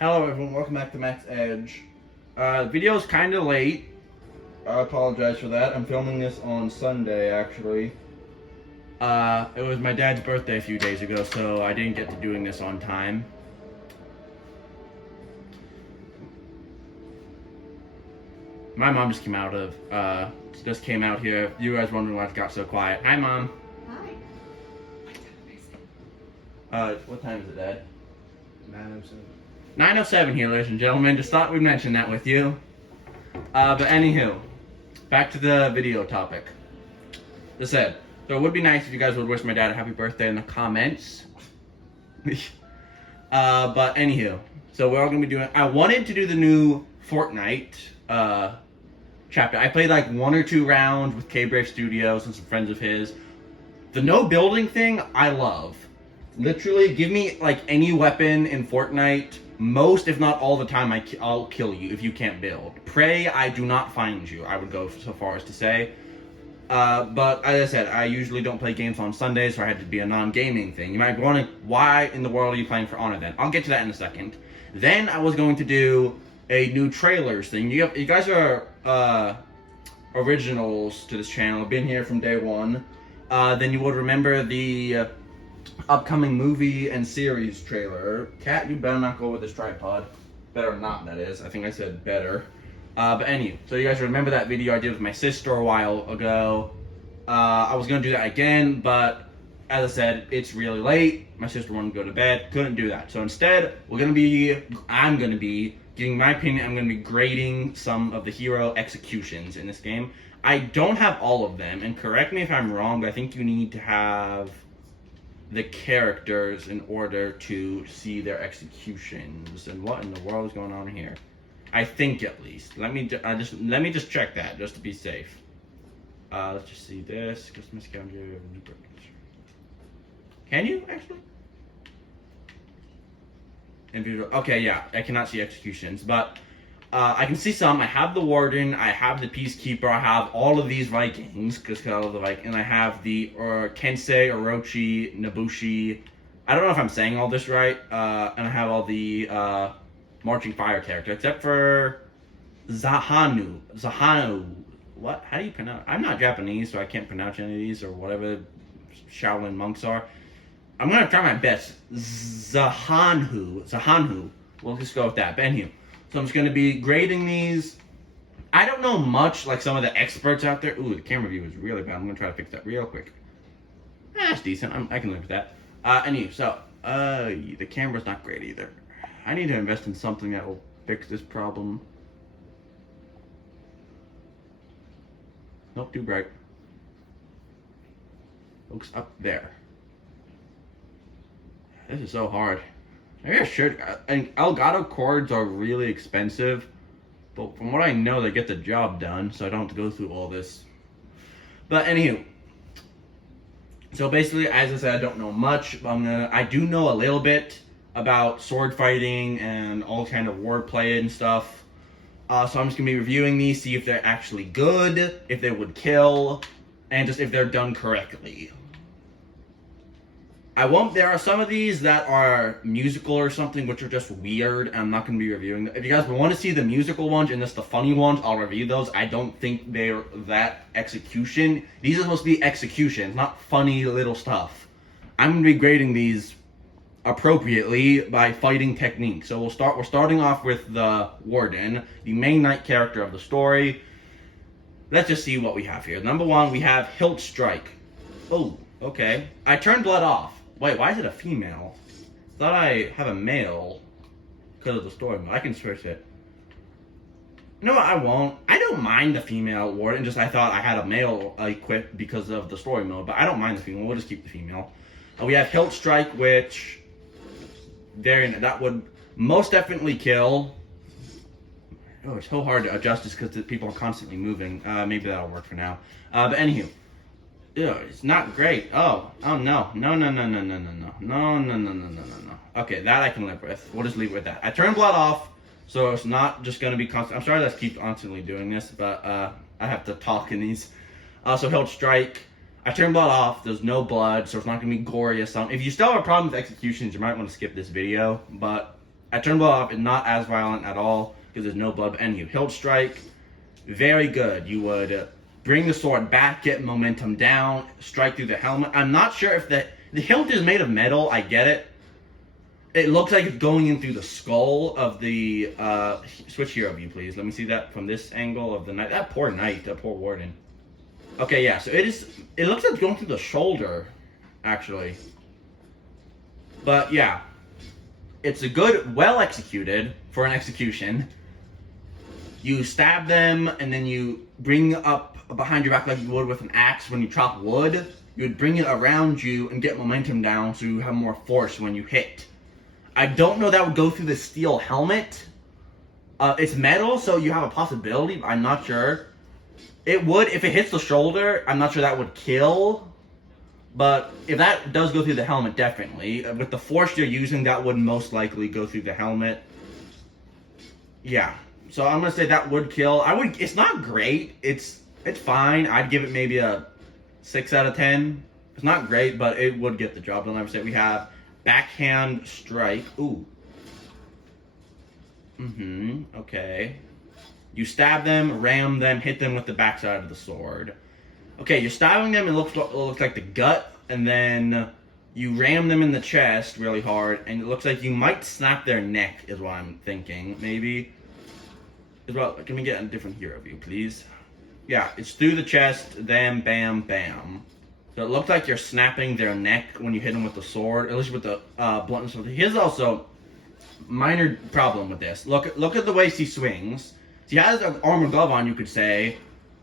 Hello everyone, welcome back to Max Edge. The video's kind of late. I apologize for that. I'm filming this on Sunday, actually. It was my dad's birthday a few days ago, so I didn't get to doing this on time. My mom just came out here. You guys wondering why it got so quiet. Hi, Mom. Hi. What time is it, Dad? 9:07. 9:07 here, ladies and gentlemen. Just thought we'd mention that with you. But anywho, back to the video topic. As I said, so it would be nice if you guys would wish my dad a happy birthday in the comments. But anywho, so we're all gonna be doing. I wanted to do the new Fortnite chapter. I played like 1 or 2 rounds with K-Brave Studios and some friends of his. The no building thing, I love. Literally, give me like any weapon in Fortnite. Most, if not all the time, I'll kill you if you can't build. Pray I do not find you, I would go so far as to say. But as I said, I usually don't play games on Sundays, so I had to be a non-gaming thing. You might be wondering, why in the world are you playing For Honor then? I'll get to that in a second. Then I was going to do a new trailers thing. You guys are originals to this channel, been here from day one. Then you would remember the upcoming movie and series trailer. Cat, you better not go with this tripod. Better not, that is. I think I said better. But anyway, so you guys remember that video I did with my sister a while ago. I was going to do that again, but as I said, it's really late. My sister wanted to go to bed. Couldn't do that. So instead, I'm going to be giving my opinion. I'm going to be grading some of the hero executions in this game. I don't have all of them, and correct me if I'm wrong, but I think you need to have the characters in order to see their executions. And what in the world is going on here? I think, at least. Let me just check that just to be safe. Let's just see this. Christmas calendar. Can you actually? Okay, yeah, I cannot see executions, but I can see some. I have the Warden, I have the Peacekeeper, I have all of these Vikings, because I love the Vikings, and I have the Kensei, Orochi, Nobushi. I don't know if I'm saying all this right, and I have all the Marching Fire characters, except for Zahanu. What? How do you pronounce? I'm not Japanese, so I can't pronounce any of these, or whatever Shaolin monks are. I'm going to try my best. Zahanhu. We'll just go with that. Benhu. So I'm just going to be grading these. I don't know much like some of the experts out there. Ooh, the camera view is really bad. I'm going to try to fix that real quick. That's decent. I can live with that. Anyway, so the camera's not great either. I need to invest in something that will fix this problem. Nope, too bright. Looks up there. This is so hard. Maybe I should. And Elgato cords are really expensive, but from what I know, they get the job done, so I don't have to go through all this. But anywho, so basically, as I said, I don't know much. But I do know a little bit about sword fighting and all kind of wordplay and stuff. So I'm just gonna be reviewing these, see if they're actually good, if they would kill, and just if they're done correctly. There are some of these that are musical or something, which are just weird, and I'm not going to be reviewing them. If you guys want to see the musical ones and just the funny ones, I'll review those. I don't think they're that execution. These are supposed to be executions, not funny little stuff. I'm going to be grading these appropriately by fighting technique. So we're starting off with the Warden, the main knight character of the story. Let's just see what we have here. Number 1, we have Hilt Strike. Oh, okay. I turned blood off. Wait, why is it a female? Thought I have a male because of the story mode. I can switch it. No, I won't. I don't mind the female Warden. Just I thought I had a male equipped because of the story mode, but I don't mind the female. We'll just keep the female. We have Hilt Strike, which that would most definitely kill. Oh, it's so hard to adjust this because people are constantly moving. Maybe that'll work for now. But anywho. Ew, it's not great. Oh no. No. Okay, that I can live with. We'll just leave it with that. I turned blood off, so it's not just going to be constant. I'm sorry that I keep constantly doing this, but I have to talk in these. So Hilt Strike. I turned blood off. There's no blood, so it's not going to be gory or something. If you still have a problem with executions, you might want to skip this video, but At turn blow off, it's not as violent at all because there's no blood. And you hilt strike, very good. You would bring the sword back, get momentum down, strike through the helmet. I'm not sure if the hilt is made of metal. I get it. It looks like it's going in through the skull of the switch hero view, please. Let me see that from this angle of the knight. That poor knight, that poor warden. Okay, yeah. So it is. It looks like it's going through the shoulder, actually. But yeah, it's a good, well executed for an execution. You stab them, and then you bring up behind your back like you would with an axe when you chop wood. You would bring it around you and get momentum down so you have more force when you hit. I don't know that would go through the steel helmet. It's metal, so you have a possibility, but I'm not sure. It would, if it hits the shoulder, I'm not sure that would kill. But if that does go through the helmet, definitely. With the force you're using, that would most likely go through the helmet. Yeah. So I'm gonna say that would kill. It's not great. It's fine. I'd give it maybe a 6 out of 10. It's not great, but it would get the job done. Like I said, we have Backhand Strike. Ooh. Okay. You stab them, ram them, hit them with the backside of the sword. Okay, you're stabbing them, it looks like the gut, and then you ram them in the chest really hard, and it looks like you might snap their neck, is what I'm thinking. Maybe. As well, can we get a different hero view, please? Yeah, it's through the chest, then bam, bam. So it looks like you're snapping their neck when you hit them with the sword, at least with the bluntness of it. Here's also minor problem with this. Look at the way she swings. She has an armored glove on, you could say,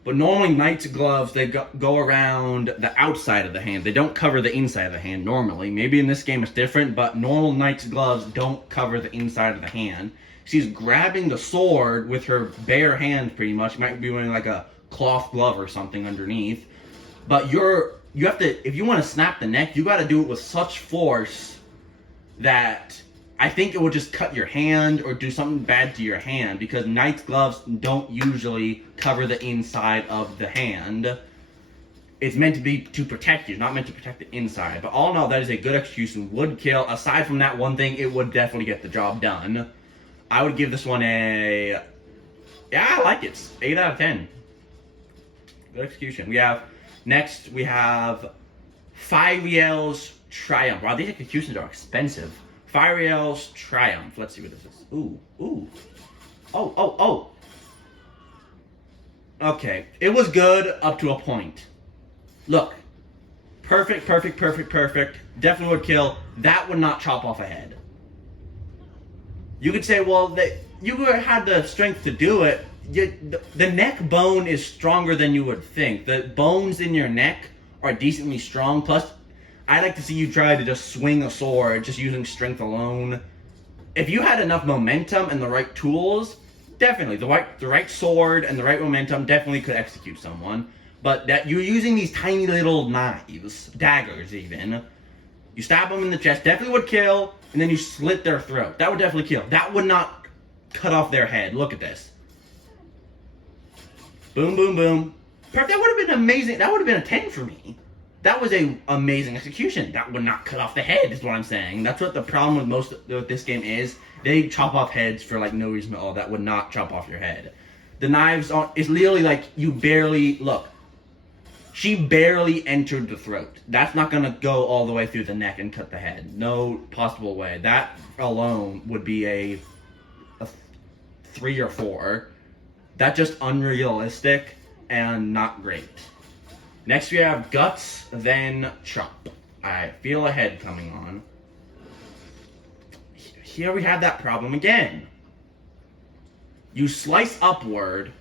but normally knight's gloves, they go around the outside of the hand. They don't cover the inside of the hand normally. Maybe in this game it's different, but normal knight's gloves don't cover the inside of the hand. She's grabbing the sword with her bare hand pretty much. She might be wearing like a cloth glove or something underneath. But you have to, if you want to snap the neck, you got to do it with such force that I think it will just cut your hand or do something bad to your hand, because knight's gloves don't usually cover the inside of the hand. It's meant to be to protect you, not meant to protect the inside. But all in all, that is a good execution. Would kill. Aside from that one thing, it would definitely get the job done. I would give this one a... Yeah, I like it. 8 out of 10. Good execution. Next, we have Firiel's Triumph. Wow, these executions are expensive. Firiel's Triumph. Let's see what this is. Ooh. Oh. Okay. It was good up to a point. Look. Perfect. Definitely would kill. That would not chop off a head. You could say, well, you had the strength to do it. The neck bone is stronger than you would think. The bones in your neck are decently strong. Plus, I like to see you try to just swing a sword just using strength alone. If you had enough momentum and the right tools, definitely the right sword and the right momentum definitely could execute someone. But that you're using these tiny little knives, daggers even. You stab them in the chest, definitely would kill, and then you slit their throat. That would definitely kill. That would not cut off their head. Look at this. Boom, boom, boom. That would have been amazing. That would have been a 10 for me. That was an amazing execution. That would not cut off the head, is what I'm saying. That's what the problem with this game is. They chop off heads for like no reason at all. That would not chop off your head. The knives it's literally like you barely, look. She barely entered the throat. That's not going to go all the way through the neck and cut the head. No possible way. That alone would be a 3 or 4. That's just unrealistic and not great. Next we have Guts, then Chop. I feel a head coming on. Here we have that problem again. You slice upward.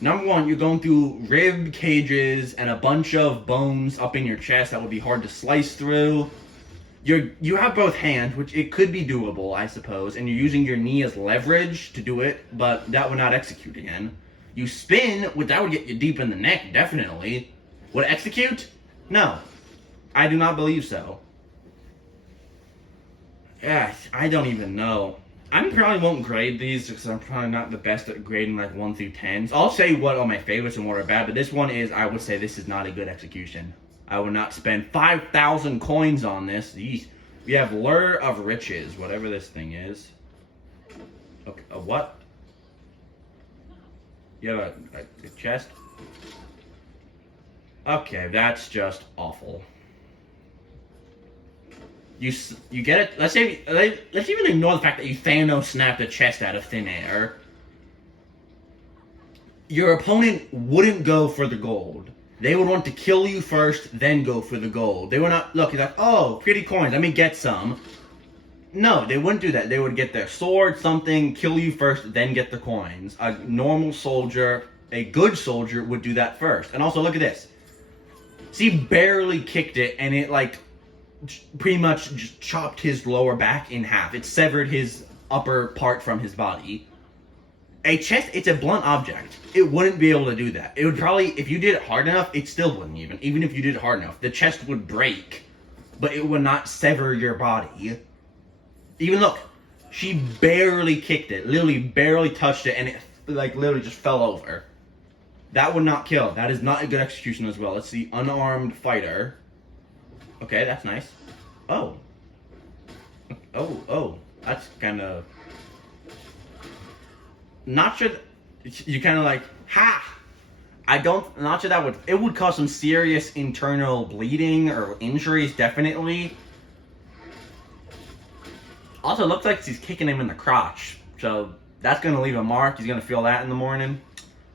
Number one, you're going through rib cages and a bunch of bones up in your chest that would be hard to slice through. You have both hands, which it could be doable, I suppose, and you're using your knee as leverage to do it, but that would not execute again. You spin, that would get you deep in the neck, definitely. Would it execute? No. I do not believe so. Yeah, I don't even know. I probably won't grade these because I'm probably not the best at grading like 1 through 10s. I'll say what are my favorites and what are bad, but this one is, I would say this is not a good execution. I would not spend 5,000 coins on this. We have Lure of Riches, whatever this thing is. Okay, a what? You have a chest? Okay, that's just awful. You get it? Let's even ignore the fact that you Thanos snapped a chest out of thin air. Your opponent wouldn't go for the gold. They would want to kill you first, then go for the gold. They would not look like, oh, pretty coins, let me get some. No, they wouldn't do that. They would get their sword, something, kill you first, then get the coins. A normal soldier, a good soldier, would do that first. And also, look at this. See, barely kicked it, and it, like, pretty much just chopped his lower back in half. It severed his upper part from his body. A chest, it's a blunt object. It wouldn't be able to do that. It would probably, if you did it hard enough, it still wouldn't even if you did it hard enough. The chest would break, but it would not sever your body. Even look, she barely kicked it, literally barely touched it, and it, like, literally just fell over. That would not kill. That is not a good execution as well. Let's see, unarmed fighter. Okay, that's nice. Oh. Oh, that's kind of... Not sure. You kind of like, ha! Not sure that would. It would cause some serious internal bleeding or injuries, definitely. Also, it looks like she's kicking him in the crotch, so that's gonna leave a mark. He's gonna feel that in the morning.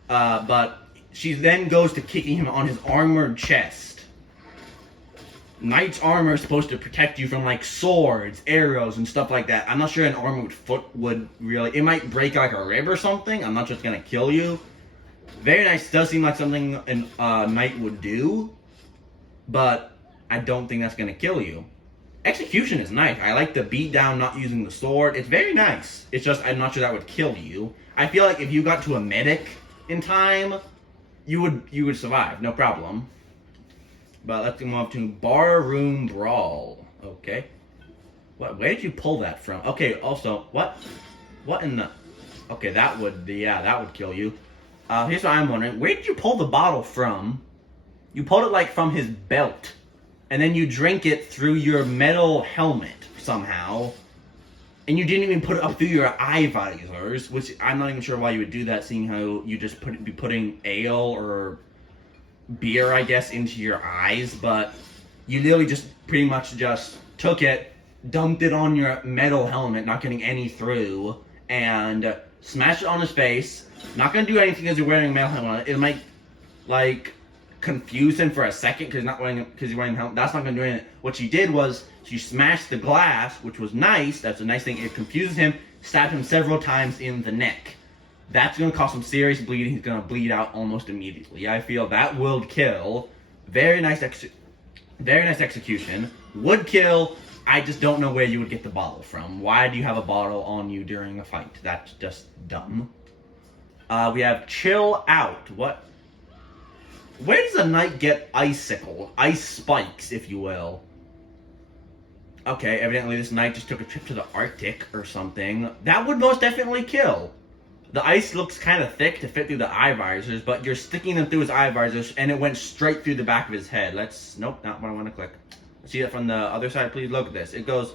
But she then goes to kicking him on his armored chest. Knight's armor is supposed to protect you from, like, swords, arrows, and stuff like that. I'm not sure an armored foot would really... It might break, like, a rib or something. I'm not sure it's going to kill you. Very nice. Does seem like something a knight would do. But I don't think that's going to kill you. Execution is nice. I like the beat down not using the sword. It's very nice. It's just I'm not sure that would kill you. I feel like if you got to a medic in time, you would survive. No problem. But let's move up to Barroom Brawl. Okay. What? Where did you pull that from? Okay, also, what? What in the... Okay, that would kill you. Here's what I'm wondering. Where did you pull the bottle from? You pulled it, like, from his belt. And then you drank it through your metal helmet, somehow. And you didn't even put it up through your eye visors, which I'm not even sure why you would do that, seeing how you just be putting ale or... beer, I guess, into your eyes, but you literally just pretty much just took it, dumped it on your metal helmet, not getting any through, and smashed it on his face. Not gonna do anything because you're wearing a metal helmet. It might, like, confuse him for a second because he's wearing a helmet. That's not gonna do anything. What she did was she smashed the glass, which was nice. That's a nice thing. It confuses him, stabbed him several times in the neck. That's going to cause some serious bleeding. He's going to bleed out almost immediately. I feel that will kill. Very nice execution. Would kill. I just don't know where you would get the bottle from. Why do you have a bottle on you during a fight? That's just dumb. We have Chill Out. What? Where does a knight get icicle? Ice spikes, if you will. Okay, evidently this knight just took a trip to the Arctic or something. That would most definitely kill. The ice looks kind of thick to fit through the eye visors, but you're sticking them through his eye visors, and it went straight through the back of his head. Nope, not what I want to click. See that from the other side, please? Look at this. It goes,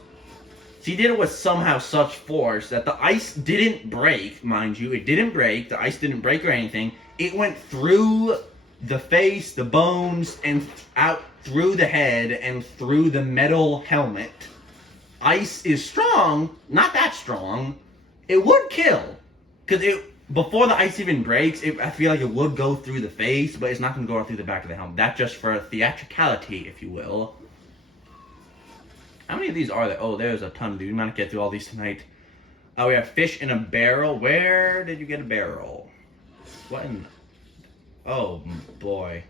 she did it with somehow such force that the ice didn't break, mind you. It didn't break. The ice didn't break or anything. It went through the face, the bones, and out through the head, and through the metal helmet. Ice is strong, not that strong. It would kill. Because before the ice even breaks, I feel like it would go through the face, but it's not going to go through the back of the helmet. That's just for theatricality, if you will. How many of these are there? Oh, there's a ton, dude. We might get through all these tonight. We have fish in a barrel. Where did you get a barrel? What in... Oh, boy.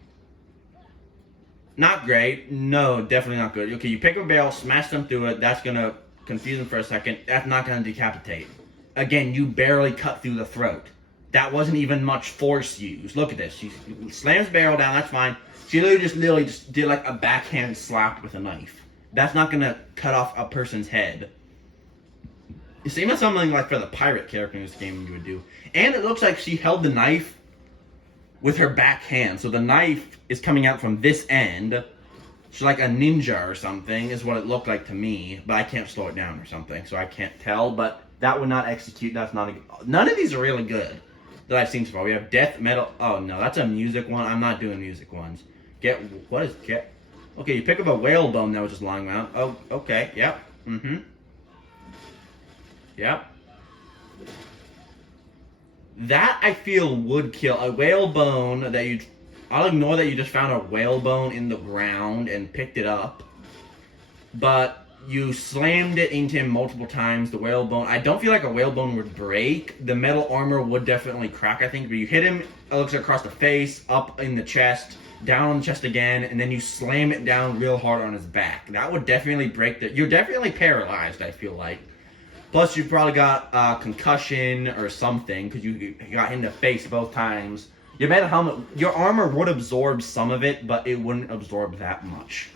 Not great. No, definitely not good. Okay, you pick up a barrel, smash them through it. That's going to confuse them for a second. That's not going to decapitate. Again, you barely cut through the throat. That wasn't even much force used. Look at this. She slams barrel down. That's fine. She literally just did like a backhand slap with a knife. That's not going to cut off a person's head. It seems like something like for the pirate character in this game you would do. And it looks like she held the knife with her back hand. So the knife is coming out from this end. She's like a ninja or something is what it looked like to me. But I can't slow it down or something. So I can't tell. But... That would not execute. That's not none of these are really good that I've seen so far. We have death metal. Oh no, that's a music one. I'm not doing music ones. What is get? Okay, you pick up a whalebone that was just lying around. Oh, okay. Yep. Mm-hmm. Yep. That I feel would kill a whalebone that you. I'll ignore that you just found a whalebone in the ground and picked it up, but you slammed it into him multiple times. The whalebone. I don't feel like a whalebone would break. The metal armor would definitely crack, I think. But you hit him. It looks across the face, up in the chest, down on the chest again, and then you slam it down real hard on his back. That would definitely break the. You're definitely paralyzed, I feel like. Plus, you probably got concussion or something because you got hit in the face both times. Your metal helmet, your armor would absorb some of it, but it wouldn't absorb that much.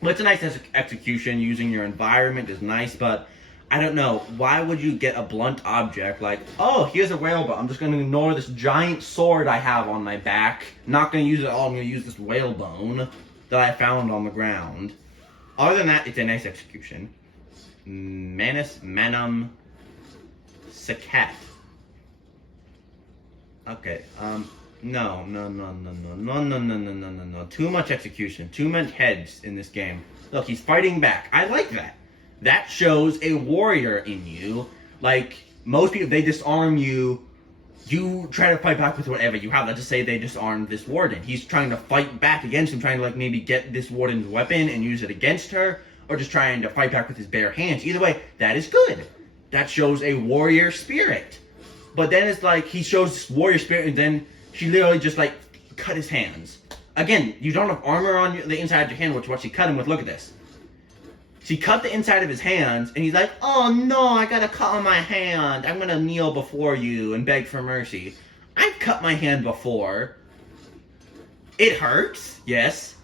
Well, it's a nice execution. Using your environment is nice, but I don't know. Why would you get a blunt object like, oh, here's a whalebone. I'm just going to ignore this giant sword I have on my back. Not going to use it all. I'm going to use this whalebone that I found on the ground. Other than that, it's a nice execution. Manus Manum Sakat. Okay, no. Too much execution. Too much heads in this game. Look, he's fighting back. I like that. That shows a warrior in you. Like, most people, they disarm you. You try to fight back with whatever you have. Let's just say they disarmed this warden. He's trying to fight back against him, trying to, like, maybe get this warden's weapon and use it against her, or just trying to fight back with his bare hands. Either way, that is good. That shows a warrior spirit. But then it's like, he shows this warrior spirit, and then she literally just, like, cut his hands. Again, you don't have armor on the inside of your hand, which is what she cut him with. Look at this. She cut the inside of his hands, and he's like, oh no, I got a cut on my hand. I'm going to kneel before you and beg for mercy. I've cut my hand before. It hurts, yes.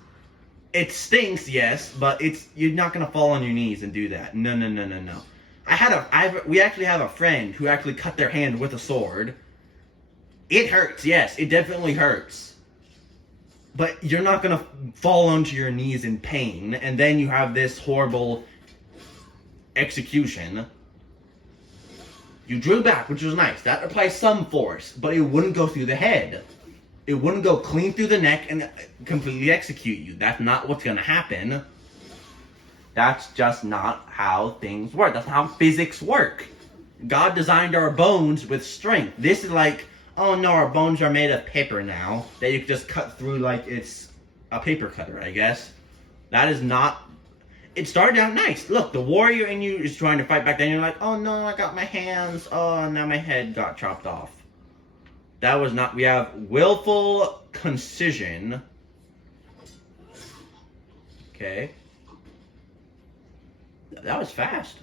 It stinks, yes, but you're not going to fall on your knees and do that. No. We actually have a friend who actually cut their hand with a sword. It hurts, yes, it definitely hurts. But you're not going to fall onto your knees in pain, and then you have this horrible execution. You drew back, which was nice. That applies some force, but it wouldn't go through the head. It wouldn't go clean through the neck and completely execute you. That's not what's going to happen. That's just not how things work. That's not how physics work. God designed our bones with strength. This is like, oh no, our bones are made of paper now, that you can just cut through like it's a paper cutter, I guess. That is not... It started out nice. Look, the warrior in you is trying to fight back, then you're like, oh no, I got my hands, oh, now my head got chopped off. That was not... We have willful concision. Okay. That was fast.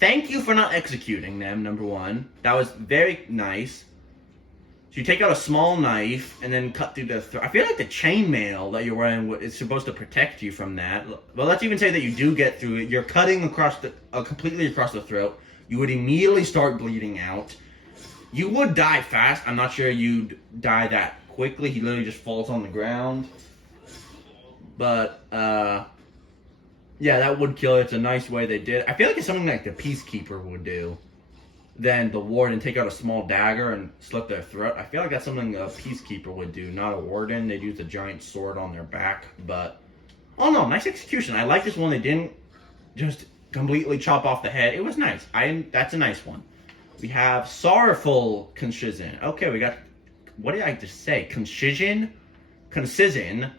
Thank you for not executing them, number one. That was very nice. So you take out a small knife and then cut through the throat. I feel like the chainmail that you're wearing is supposed to protect you from that. Well, let's even say that you do get through it. You're cutting across completely across the throat. You would immediately start bleeding out. You would die fast. I'm not sure you'd die that quickly. He literally just falls on the ground. But, yeah, that would kill. It's a nice way they did. I feel like it's something like the Peacekeeper would do. Then the Warden take out a small dagger and slit their throat. I feel like that's something a Peacekeeper would do, not a Warden. They'd use a giant sword on their back. But, oh no, nice execution. I like this one. They didn't just completely chop off the head. It was nice. That's a nice one. We have Sorrowful Concision. Okay, we got... What did I just say? Concision? Concision.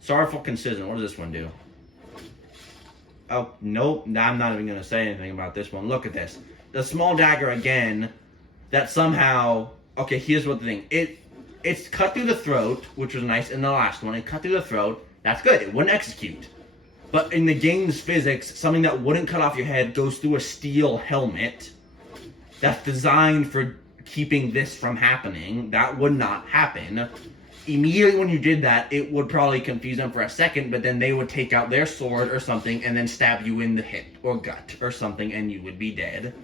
Sorrowful Concision. What does this one do? Oh, nope. I'm not even going to say anything about this one. Look at this. The small dagger again, that somehow... Okay, here's what the thing... It's cut through the throat, which was nice in the last one. It cut through the throat. That's good. It wouldn't execute. But in the game's physics, something that wouldn't cut off your head goes through a steel helmet that's designed for keeping this from happening. That would not happen. Immediately when you did that, it would probably confuse them for a second, but then they would take out their sword or something and then stab you in the hip or gut or something, and you would be dead.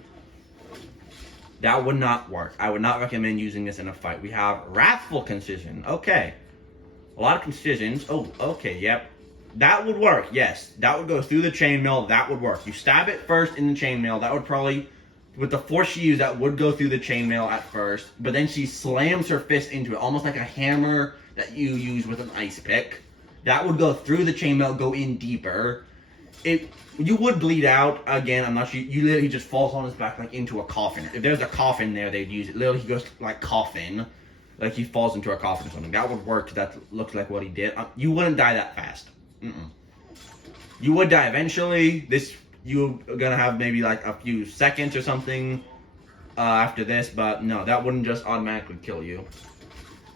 That would not work. I would not recommend using this in a fight. We have Wrathful Concision. Okay. A lot of concisions. Oh, okay, yep. That would work, yes. That would go through the chainmail. That would work. You stab it first in the chainmail. That would probably, with the force she used, that would go through the chainmail at first. But then she slams her fist into it, almost like a hammer that you use with an ice pick. That would go through the chainmail, go in deeper. You would bleed out. Again, I'm not sure. You literally just falls on his back like into a coffin. If there's a coffin there, they'd use it. Literally, he goes like coffin. Like he falls into a coffin or something. That would work. That looks like what he did. You wouldn't die that fast. You would die eventually. You're gonna have maybe like a few seconds or something after this, but no, that wouldn't just automatically kill you.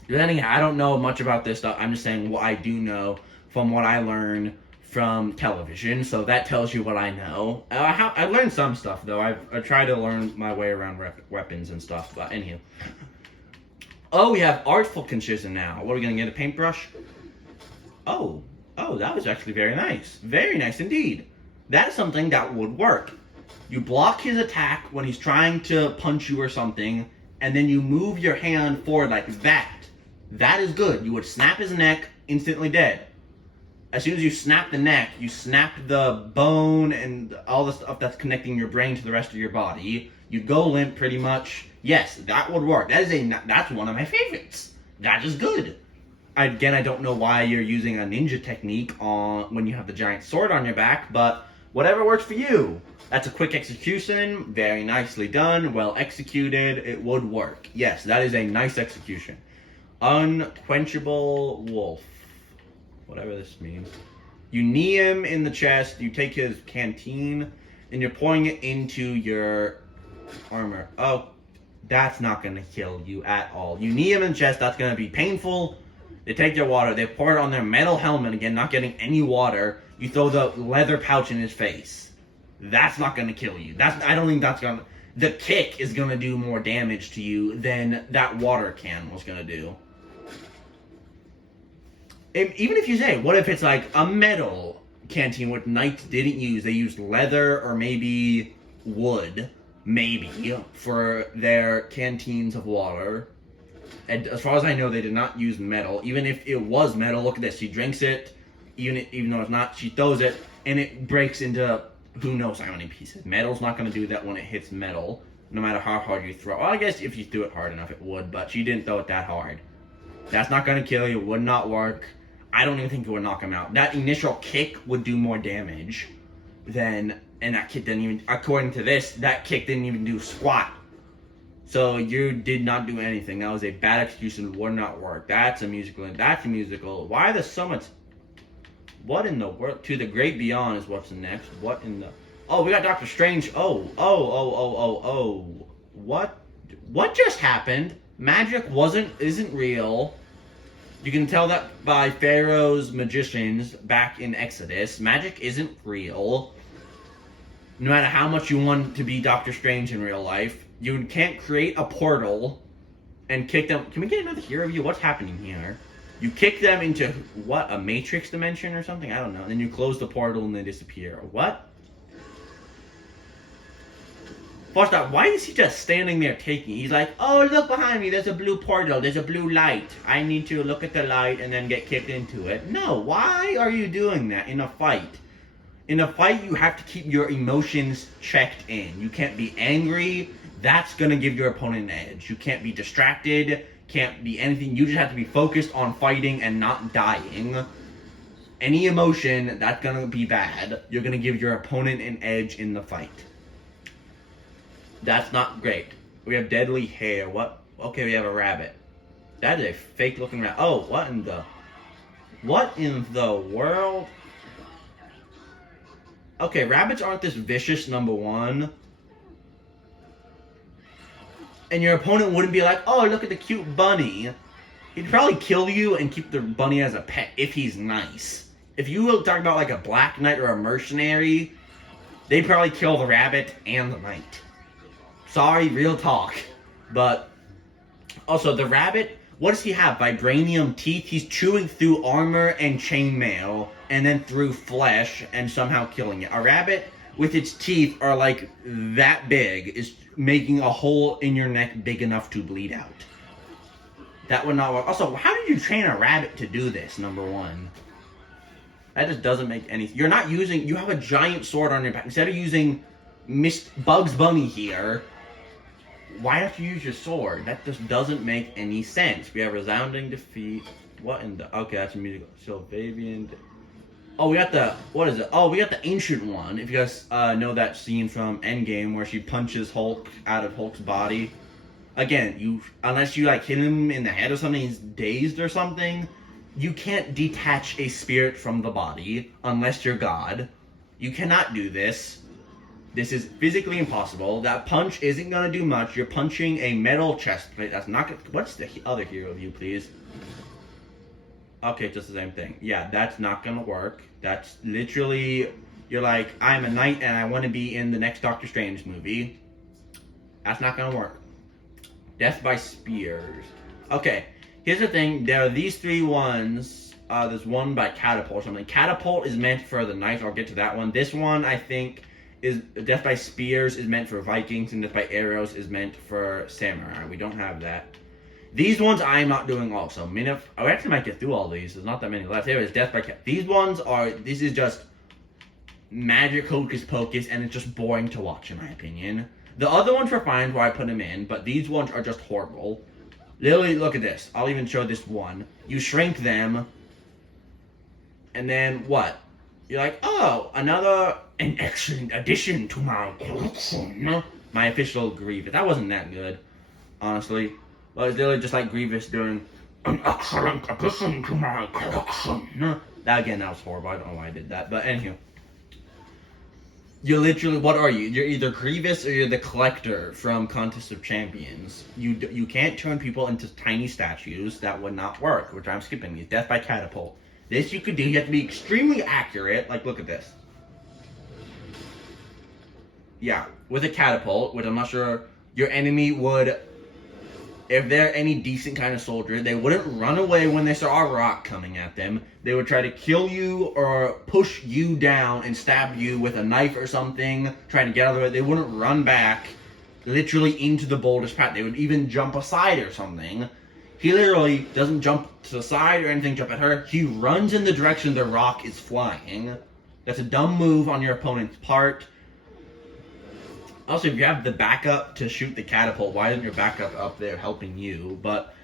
Then I don't know much about this stuff. I'm just saying what I do know from what I learned from television. So that tells you what I know. I learned some stuff though. I try to learn my way around weapons and stuff. But anywho. Oh, we have artful concision now. What are we gonna get? A paintbrush? Oh, that was actually very nice. Very nice indeed. That is something that would work. You block his attack when he's trying to punch you or something, and then you move your hand forward like that. That is good. You would snap his neck, instantly dead. As soon as you snap the neck, you snap the bone and all the stuff that's connecting your brain to the rest of your body. You go limp pretty much. Yes, that would work. That's one of my favorites. That is good. Again, I don't know why you're using a ninja technique when you have the giant sword on your back, but whatever works for you. That's a quick execution. Very nicely done. Well executed. It would work. Yes, that is a nice execution. Unquenchable wolf. Whatever this means. You knee him in the chest. You take his canteen, and you're pouring it into your armor. Oh, that's not going to kill you at all. You knee him in the chest. That's going to be painful. They take your water. They pour it on their metal helmet. Again, not getting any water. You throw the leather pouch in his face. That's not going to kill you. I don't think that's going to... The kick is going to do more damage to you than that water can was going to do. Even if you say, what if it's like a metal canteen, which knights didn't use? They used leather or maybe wood, maybe, for their canteens of water. And as far as I know, they did not use metal. Even if it was metal, look at this. She drinks it, even though it's not, she throws it, and it breaks into who knows how many pieces. Metal's not going to do that when it hits metal, no matter how hard you throw. Well, I guess if you threw it hard enough, it would, but she didn't throw it that hard. That's not going to kill you, would not work. I don't even think it would knock him out. That initial kick would do more damage and that kick didn't even, according to this, that kick didn't even do squat. So you did not do anything. That was a bad execution, would not work. That's a musical. Why are there so much? What in the world? To the great beyond is what's next. What in the? Oh, we got Doctor Strange. Oh. What just happened? Magic isn't real. You can tell that by Pharaoh's magicians back in Exodus. Magic isn't real. No matter how much you want to be Doctor Strange in real life, you can't create a portal and kick them. Can we get another hero view? What's happening here? You kick them into, what, a matrix dimension or something? I don't know. And then you close the portal and they disappear. What? First off, why is he just standing there taking? He's like, oh, look behind me. There's a blue portal. There's a blue light. I need to look at the light and then get kicked into it. No, why are you doing that in a fight? In a fight, you have to keep your emotions checked in. You can't be angry. That's going to give your opponent an edge. You can't be distracted. Can't be anything. You just have to be focused on fighting and not dying. Any emotion, that's going to be bad. You're going to give your opponent an edge in the fight. That's not great. We have deadly hair. What? Okay, we have a rabbit. That is a fake looking rabbit. Oh, what in the world? Okay, rabbits aren't this vicious, number one. And your opponent wouldn't be like, oh, look at the cute bunny. He'd probably kill you and keep the bunny as a pet if he's nice. If you were talking about like a black knight or a mercenary, they'd probably kill the rabbit and the knight. Sorry, real talk. But also the rabbit, what does he have? Vibranium teeth? He's chewing through armor and chainmail and then through flesh and somehow killing it. A rabbit with its teeth are like that big is making a hole in your neck big enough to bleed out. That would not work. Also, how did you train a rabbit to do this, number one? That just doesn't make any. You're not using. You have a giant sword on your back instead of using Bugs Bunny here. Why have to use your sword? That just doesn't make any sense. We have resounding defeat. What in the? Okay, that's a musical. Sylvavian. Oh, we got the. What is it? Oh, we got the ancient one. If you guys know that scene from Endgame where she punches Hulk out of Hulk's body. Again, unless you like hit him in the head or something, he's dazed or something. You can't detach a spirit from the body unless you're God. You cannot do this. This is physically impossible. That punch isn't gonna do much. You're punching a metal chest plate. That's not gonna. What's the other hero view, please? Okay, just the same thing. Yeah, that's not gonna work. That's literally. You're like, I'm a knight and I want to be in the next Doctor Strange movie. That's not gonna work. Death by spears. Okay, here's the thing. There are these three ones. There's one by Catapult or something. Catapult is meant for the knights. I'll get to that one. This one, I think, is Death by Spears is meant for Vikings, and Death by Arrows is meant for Samurai. We don't have that. These ones I'm not doing also. I actually might get through all these. There's not that many left. Here is Death by Cat. These ones are. This is just magic hocus pocus, and it's just boring to watch in my opinion. The other ones were fine where I put them in, but these ones are just horrible. Literally, look at this. I'll even show this one. You shrink them, and then what? You're like, oh, an excellent addition to my collection. My official Grievous. That wasn't that good, honestly. Well, it's literally just like Grievous doing an excellent addition to my collection. That was horrible. I don't know why I did that, but anywho. You're literally, what are you? You're either Grievous or you're the Collector from Contest of Champions. You can't turn people into tiny statues. That would not work, which I'm skipping these. Death by Catapult. This you could do. You have to be extremely accurate. Like, look at this. Yeah, with a catapult, which I'm not sure your enemy would, if they're any decent kind of soldier, they wouldn't run away when they saw a rock coming at them. They would try to kill you or push you down and stab you with a knife or something, trying to get out of the way. They wouldn't run back literally into the boulder's path. They would even jump aside or something. He literally doesn't jump to the side or anything, jump at her. He runs in the direction the rock is flying. That's a dumb move on your opponent's part. Also, if you have the backup to shoot the catapult, why isn't your backup up there helping you? But,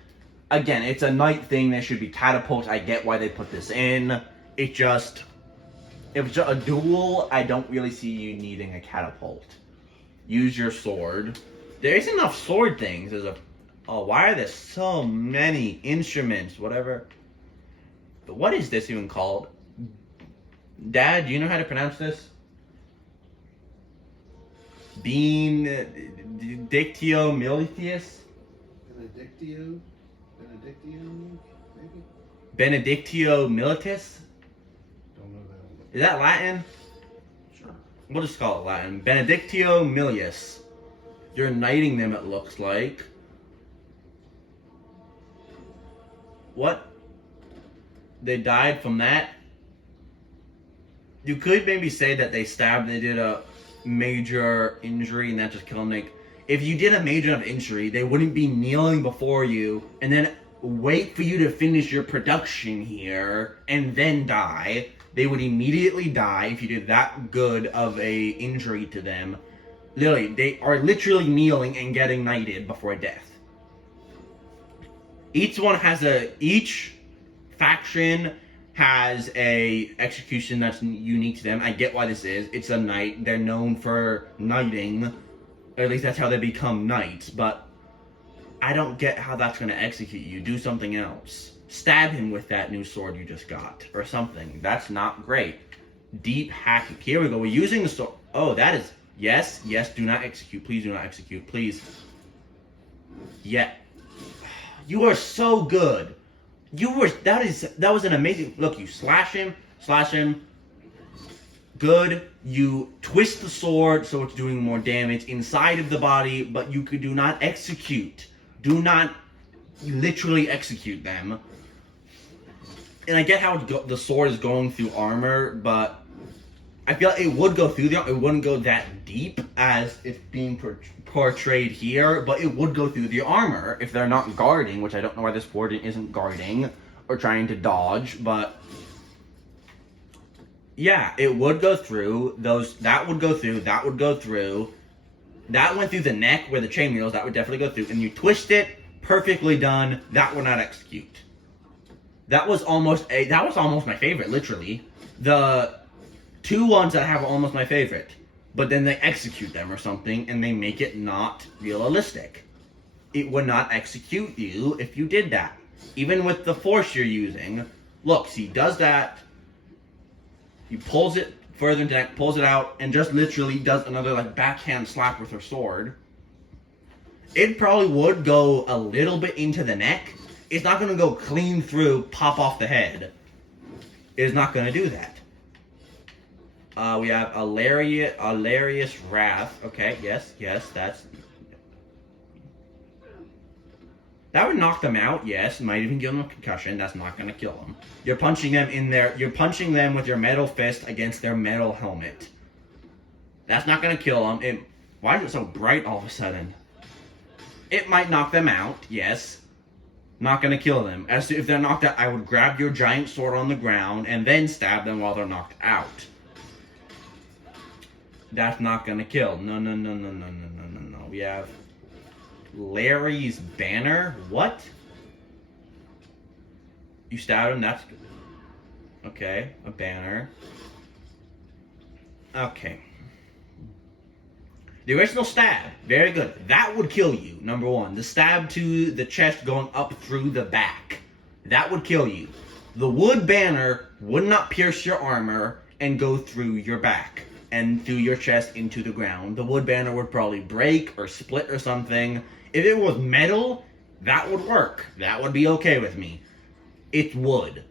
again, it's a knight thing. There should be catapults. I get why they put this in. If it's just a duel, I don't really see you needing a catapult. Use your sword. There isn't enough sword things. Oh, why are there so many instruments? Whatever. But what is this even called? Dad, do you know how to pronounce this? Benedictio Militius? Benedictio, maybe? Benedictio Militis? Don't know that one. Is that Latin? Sure. We'll just call it Latin. Benedictio Milius. You're knighting them, it looks like. What? They died from that? You could maybe say that they did a major injury and that just killed them. Like, if you did a major enough injury, they wouldn't be kneeling before you and then wait for you to finish your production here and then die. They would immediately die if you did that good of a injury to them. Literally, they are literally kneeling and getting knighted before death. Each faction has a execution that's unique to them. I get why this is. It's a knight. They're known for knighting. Or at least that's how they become knights. But I don't get how that's going to execute you. Do something else. Stab him with that new sword you just got. Or something. That's not great. Deep hacking. Here we go. We're using the sword. Oh, that is... Yes. Yes, do not execute. Please do not execute. Please. Yeah. You are so good. That was an amazing look. You slash him, good. You twist the sword so it's doing more damage inside of the body, but you do not execute. Do not literally execute them. And I get how the sword is going through armor, but I feel like it would go through the armor. It wouldn't go that deep as it's being portrayed here, but it would go through the armor if they're not guarding, which I don't know why this Warden isn't guarding or trying to dodge, but Yeah, it would go through those. That would go through. That would go through. That went through the neck where the chainmails. That would definitely go through. And you twist it, perfectly done. That would not execute. That was almost my favorite. Literally, the two ones that I have are almost my favorite. But then they execute them or something, and they make it not realistic. It would not execute you if you did that. Even with the force you're using. Look, see, does that. He pulls it further into neck, pulls it out, and just literally does another like backhand slap with her sword. It probably would go a little bit into the neck. It's not going to go clean through, pop off the head. It's not going to do that. We have Hilarious Wrath. Okay, yes, that's... That would knock them out, yes. Might even give them a concussion. That's not going to kill them. You're punching them in their... You're punching them with your metal fist against their metal helmet. That's not going to kill them. Why is it so bright all of a sudden? It might knock them out, yes. Not going to kill them. If they're knocked out, I would grab your giant sword on the ground and then stab them while they're knocked out. That's not going to kill. No. We have... Larry's Banner? What? You stab him? That's good. Okay, a banner. Okay. The original stab. Very good. That would kill you, number one. The stab to the chest going up through the back. That would kill you. The wood banner would not pierce your armor and go through your back and through your chest into the ground. The wood banner would probably break or split or something. If it was metal, that would work. That would be okay with me. It's wood.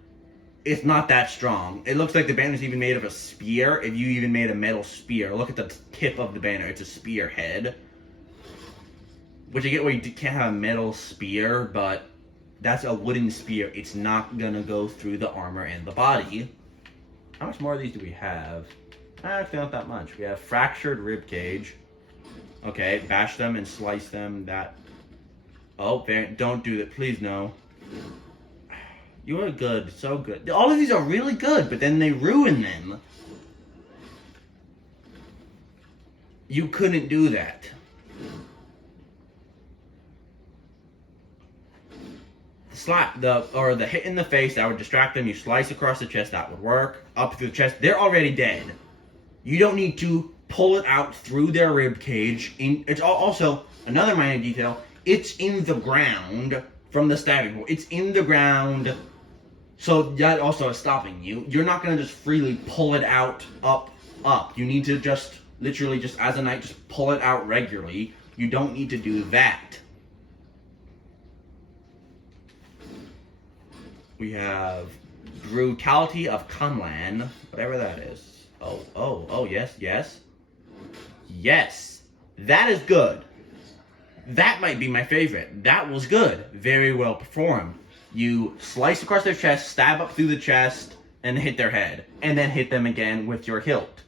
It's not that strong. It looks like the banner's even made of a spear. If you even made a metal spear. Look at the tip of the banner. It's a spear head. Which I get where you can't have a metal spear, but that's a wooden spear. It's not gonna go through the armor and the body. How much more of these do we have? Actually, not that much. We have Fractured Ribcage. Okay, bash them and slice them. That. Oh, don't do that. Please, no. You are good. So good. All of these are really good, but then they ruin them. You couldn't do that. The hit in the face, that would distract them. You slice across the chest, that would work. Up through the chest, they're already dead. You don't need to pull it out through their rib cage. It's also another minor detail. It's in the ground from the stabbing hole. It's in the ground, so that also is stopping you. You're not gonna just freely pull it out up. You need to just literally just as a knight just pull it out regularly. You don't need to do that. We have Brutality of Cumlan, whatever that is. Oh, yes. Yes, that is good. That might be my favorite. That was good. Very well performed. You slice across their chest, stab up through the chest, and hit their head. And then hit them again with your hilt.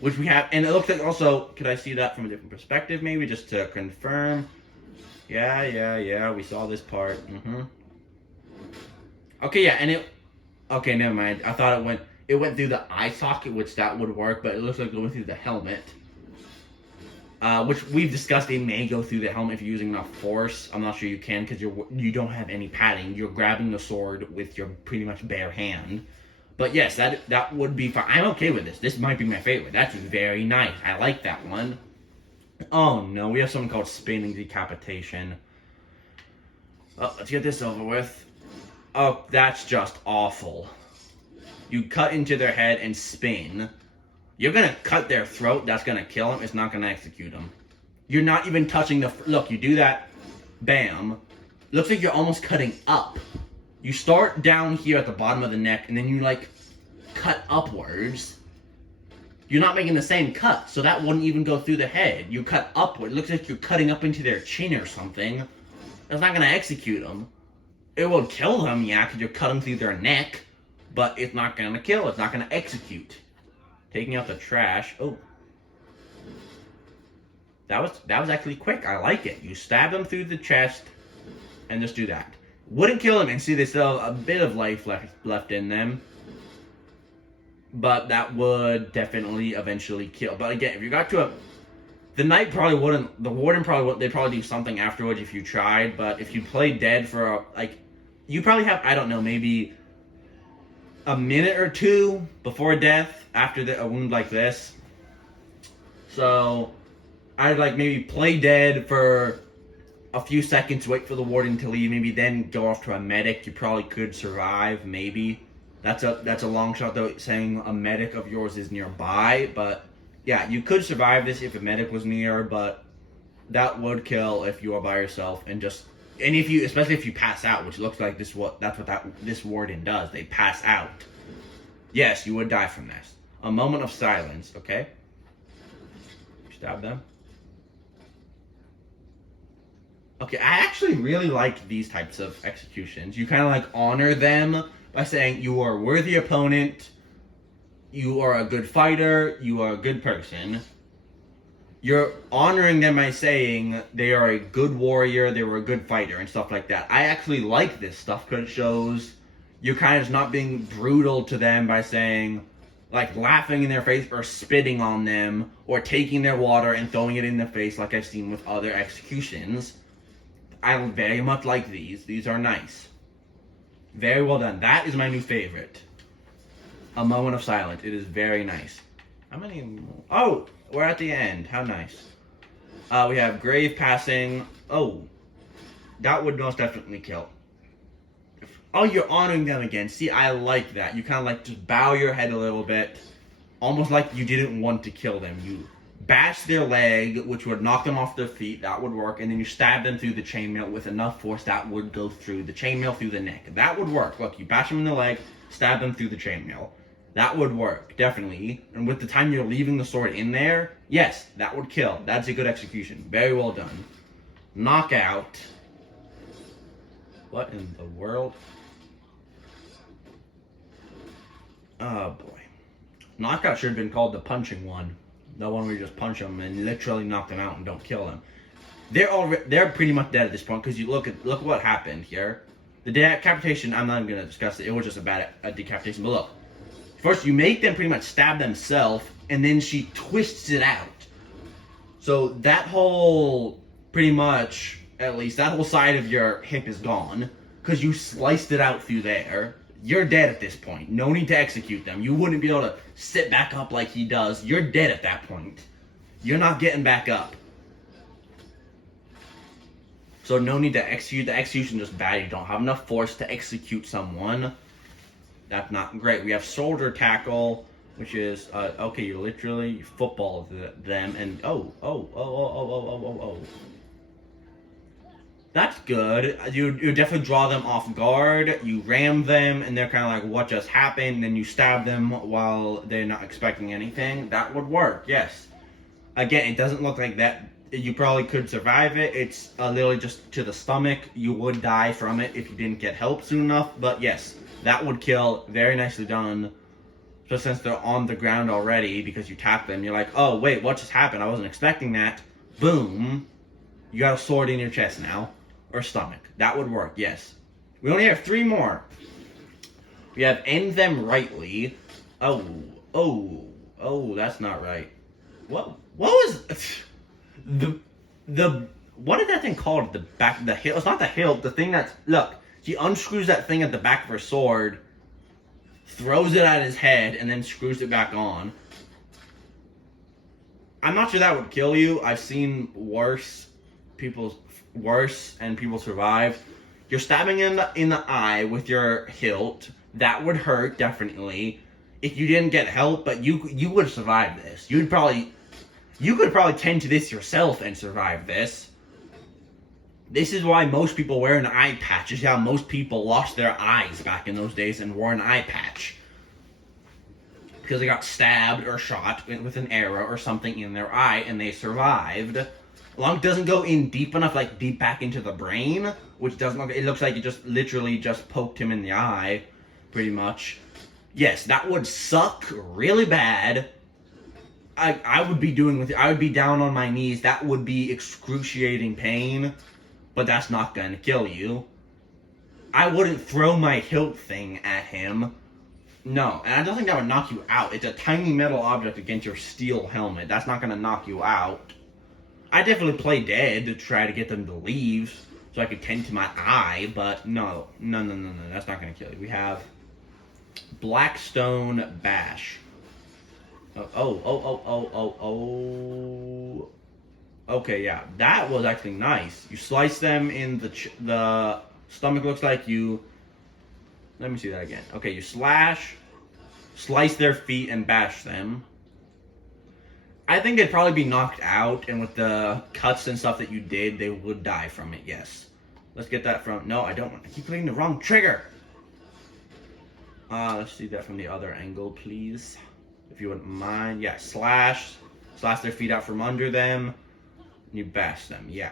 Which we have, and it looks like also, could I see that from a different perspective maybe, just to confirm? Yeah, we saw this part. Okay, yeah, and okay, never mind. I thought it went through the eye socket, which that would work, but it looks like it went through the helmet. Which we've discussed, it may go through the helmet if you're using enough force. I'm not sure you can because you don't have any padding. You're grabbing the sword with your pretty much bare hand. But yes, that would be fine. I'm okay with this. This might be my favorite. That's very nice. I like that one. Oh no, we have something called Spinning Decapitation. Oh, let's get this over with. Oh, that's just awful. You cut into their head and spin. You're going to cut their throat. That's going to kill them. It's not going to execute them. You're not even touching the... Look, you do that. Bam. Looks like you're almost cutting up. You start down here at the bottom of the neck, and then you, like, cut upwards. You're not making the same cut, so that wouldn't even go through the head. You cut upward. It looks like you're cutting up into their chin or something. That's not going to execute them. It will kill them, yeah, because you're cutting through their neck. But it's not going to kill. It's not going to execute. Taking out the trash. Oh. That was actually quick. I like it. You stab them through the chest and just do that. Wouldn't kill them. And see, they still have a bit of life left in them. but that would definitely eventually kill. But again, if you got to a, the knight probably wouldn't, the warden probably would, they'd probably do something afterwards if you tried, but if you play dead for, like, you probably have, I don't know, maybe a minute or two before death after a wound like this. So, I'd, like, maybe play dead for a few seconds, wait for the warden to leave, maybe then go off to a medic. You probably could survive, maybe. That's a long shot, though, saying a medic of yours is nearby, but yeah, you could survive this if a medic was near, but that would kill if you are by yourself and if you, especially if you pass out, which looks like this warden does. They pass out. Yes, you would die from this. A moment of silence, okay? Stab them. Okay, I actually really like these types of executions. You kind of like honor them by saying you are a worthy opponent, you are a good fighter, you are a good person. You're honoring them by saying they are a good warrior, they were a good fighter, and stuff like that. I actually like this stuff because it shows you're kind of just not being brutal to them by saying, like, laughing in their face or spitting on them or taking their water and throwing it in their face like I've seen with other executions. I very much like these. These are nice. Very well done. That is my new favorite. A moment of silence. It is very nice. How many more? Oh, we're at the end. How nice. We have grave passing. Oh, that would most definitely kill. Oh, you're honoring them again. See, I like that. You kind of like just bow your head a little bit. Almost like you didn't want to kill them. You bash their leg, which would knock them off their feet. That would work. And then you stab them through the chainmail with enough force that would go through the chainmail through the neck. That would work. Look, you bash them in the leg, stab them through the chainmail. That would work, definitely. And with the time you're leaving the sword in there, yes, that would kill. That's a good execution. Very well done. Knockout. What in the world? Oh, boy. Knockout should have been called the punching one. The one where you just punch them and literally knock them out and don't kill them. They're pretty much dead at this point because you look what happened here. The decapitation, I'm not even going to discuss it. It was just a decapitation. But look. First, you make them pretty much stab themselves, and then she twists it out. So that whole, pretty much, at least, that whole side of your hip is gone, because you sliced it out through there. You're dead at this point. No need to execute them. You wouldn't be able to sit back up like he does. You're dead at that point. You're not getting back up. So no need to execute. The execution is just bad. You don't have enough force to execute someone. That's not great. We have shoulder tackle, which is, okay, you literally football them, and oh. That's good. You definitely draw them off guard, you ram them, and they're kind of like, what just happened? And then you stab them while they're not expecting anything. That would work, yes. Again, it doesn't look like that. You probably could survive it. It's literally just to the stomach. You would die from it if you didn't get help soon enough, but yes. That would kill. Very nicely done. Just since they're on the ground already because you tapped them. You're like, oh, wait, what just happened? I wasn't expecting that. Boom. You got a sword in your chest now. Or stomach. That would work, yes. We only have 3 more. We have end them rightly. Oh, that's not right. What was... What is that thing called? The hilt? It's not the hilt. The thing that's... Look. He unscrews that thing at the back of her sword, throws it at his head, and then screws it back on. I'm not sure that would kill you. I've seen worse, and people survive. You're stabbing in the eye with your hilt. That would hurt, definitely. If you didn't get help, but you would survive this. You could probably tend to this yourself and survive this. This is why most people wear an eye patch. This is how most people lost their eyes back in those days and wore an eye patch. Because they got stabbed or shot with an arrow or something in their eye and they survived. As long as it doesn't go in deep enough, like deep back into the brain, which doesn't look, it looks like you just literally just poked him in the eye, pretty much. Yes, that would suck really bad. I would be down on my knees. That would be excruciating pain. But that's not going to kill you. I wouldn't throw my hilt thing at him. No, and I don't think that would knock you out. It's a tiny metal object against your steel helmet. That's not going to knock you out. I definitely play dead to try to get them to leave so I could tend to my eye, but no. That's not going to kill you. We have Blackstone Bash. Oh. Okay, yeah. That was actually nice. You slice them in the stomach, looks like you... Let me see that again. Okay, you slice their feet and bash them. I think they'd probably be knocked out, and with the cuts and stuff that you did, they would die from it, yes. Let's get that from... No, I don't want to keep clicking the wrong trigger. Let's see that from the other angle, please. If you wouldn't mind. Yeah, slash their feet out from under them. And you bash them, yeah.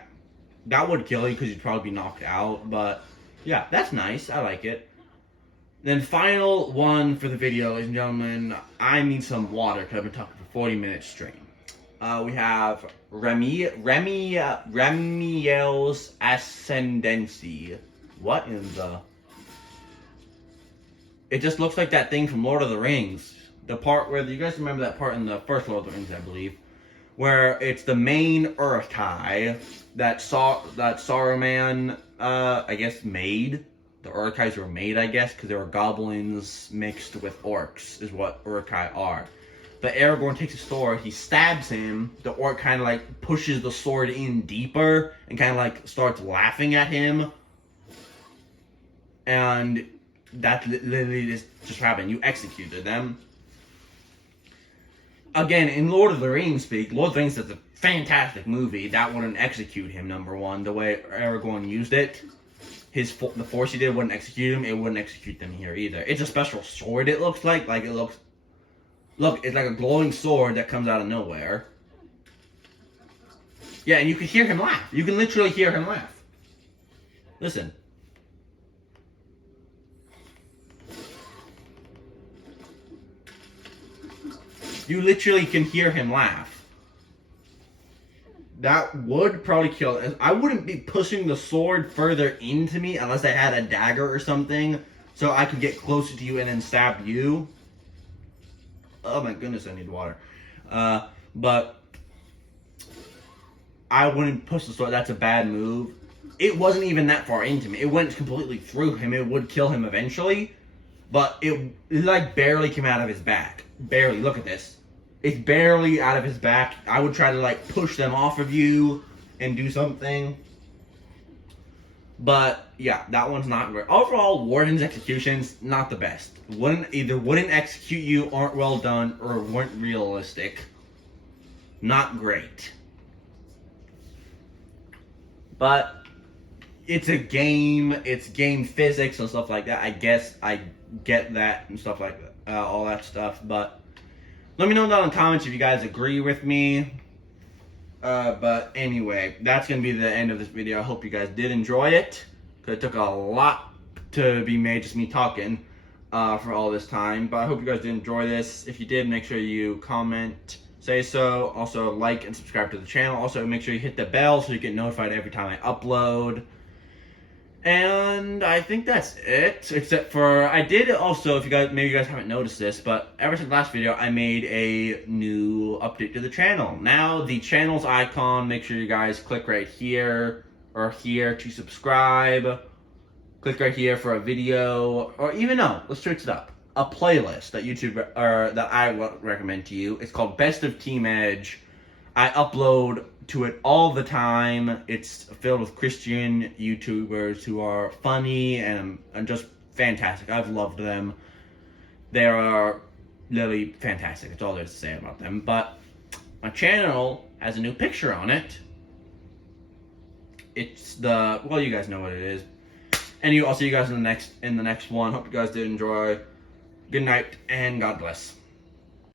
That would kill you because you'd probably be knocked out, but yeah, that's nice. I like it. Then final one for the video, ladies and gentlemen. I need some water because I've been talking for 40 minutes straight. We have Remiel's Ascendancy. What in the... It just looks like that thing from Lord of the Rings. The part where... You guys remember that part in the first Lord of the Rings, I believe. Where it's the main Uruk-hai that Saruman, I guess, made. The Uruk-hais were made, I guess, because they were goblins mixed with orcs, is what Uruk-hai are. But Aragorn takes his sword, he stabs him, the orc kind of like pushes the sword in deeper and kind of like starts laughing at him. And that literally just happened. You executed them. Again, in Lord of the Rings speak, Lord of the Rings is a fantastic movie. That wouldn't execute him, number one, the way Aragorn used it. The force he did wouldn't execute him. It wouldn't execute them here either. It's a special sword, it looks like. Look, it's like a glowing sword that comes out of nowhere. Yeah, and you can hear him laugh. You can literally hear him laugh. Listen. You literally can hear him laugh. That would probably kill. I wouldn't be pushing the sword further into me unless I had a dagger or something, so I could get closer to you and then stab you. Oh my goodness, I need water. But I wouldn't push the sword. That's a bad move. It wasn't even that far into me. It went completely through him. It would kill him eventually, but it like barely came out of his back. Barely. Look at this. It's barely out of his back. I would try to like push them off of you and do something. But yeah, that one's not great. Overall, Warden's executions, not the best. Wouldn't execute you, aren't well done, or weren't realistic. Not great. But it's a game, it's game physics and stuff like that. I guess I get that and stuff like that, all that stuff, but let me know down in the comments if you guys agree with me. But anyway, that's going to be the end of this video. I hope you guys did enjoy it. Because it took a lot to be made, just me talking for all this time. But I hope you guys did enjoy this. If you did, make sure you comment, say so. Also, like and subscribe to the channel. Also, make sure you hit the bell so you get notified every time I upload. And I think that's it, except for, I did also, if you guys, maybe you guys haven't noticed this, but ever since last video, I made a new update to the channel. Now, the channel's icon, make sure you guys click right here, or here to subscribe. Click right here for a video, or even no, let's switch it up. A playlist that that I recommend to you. It's called Best of Team Edge. I upload to it all the time. It's filled with Christian YouTubers who are funny and just fantastic. I've loved them. They are literally fantastic. That's all there's to say about them. But my channel has a new picture on it. It's the, well, you guys know what it is. And I'll see you guys in the next one. Hope you guys did enjoy. Good night and God bless.